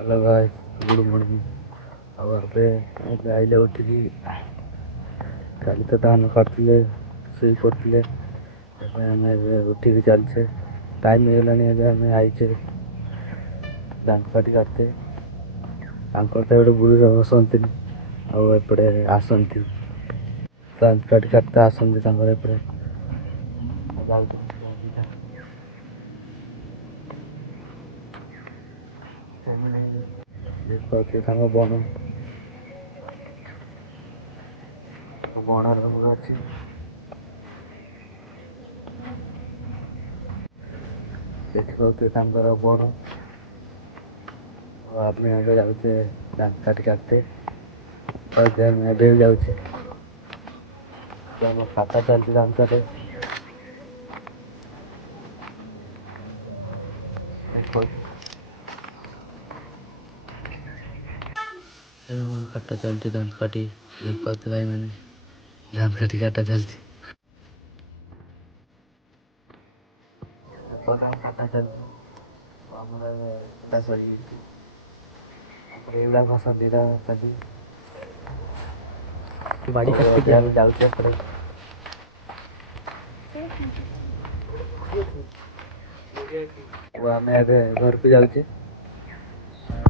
Hello guys, good morning. ଆଉ ଏବେ ଆଇଲେ ଉଠିକି କାଲି ତ ଧାନ କାଟୁଥିଲେ, ଶୋଇ ପଡ଼ୁଥିଲେ। ଏବେ ଆମେ ଏବେ ଉଠିକି ଚାଲିଛେ, ଟାଇମ୍ ହେଇଗଲାଣି। ଏବେ ଆମେ ଆଇଛେ ଧାନ କାଟି କାଟତେ। ତାଙ୍କର ତ ଏପଟେ ବୁଢ଼ୀ ବସନ୍ତିନି, ଆଉ ଏପଟେ ଆସନ୍ତି ଧାନ କାଟି କାଟତେ ଆସନ୍ତି ତାଙ୍କର ଏପଟେ ତାଙ୍କ ବଣ ଅଛି। ସେଠି କହୁଥିଲେ ତାଙ୍କର ବଣ। ଆମେ ଏବେ ଯାଉଛେ ଧାନ କାଟି କାଟତେ। ଆମେ ଏବେ ବି ଯାଉଛେ, ଆମ ଖାତା ଚାଲିଛି ଧାନ କାଟେ। କାଟା ଚାଲିଛି ଧାନ କାଟି, ଦେଖୁପାରୁଥିବେ ଭାଇମାନେ, ଧାନ କାଟି କାଟା ଚାଲିଛି। କାଟା ଚାଲିଛି ଆମର ଏଇଟା ସରିଯାଇଛି। ଏଇଗୁଡ଼ା ଘସନ୍ତି, ଏଇଟା ଚାଲି ବାଡ଼ି କାଟି ଆମେ ଯାଉଛେ ଏପଟେ। ଆମେ ଏବେ ଘରକୁ ଯାଉଛେ।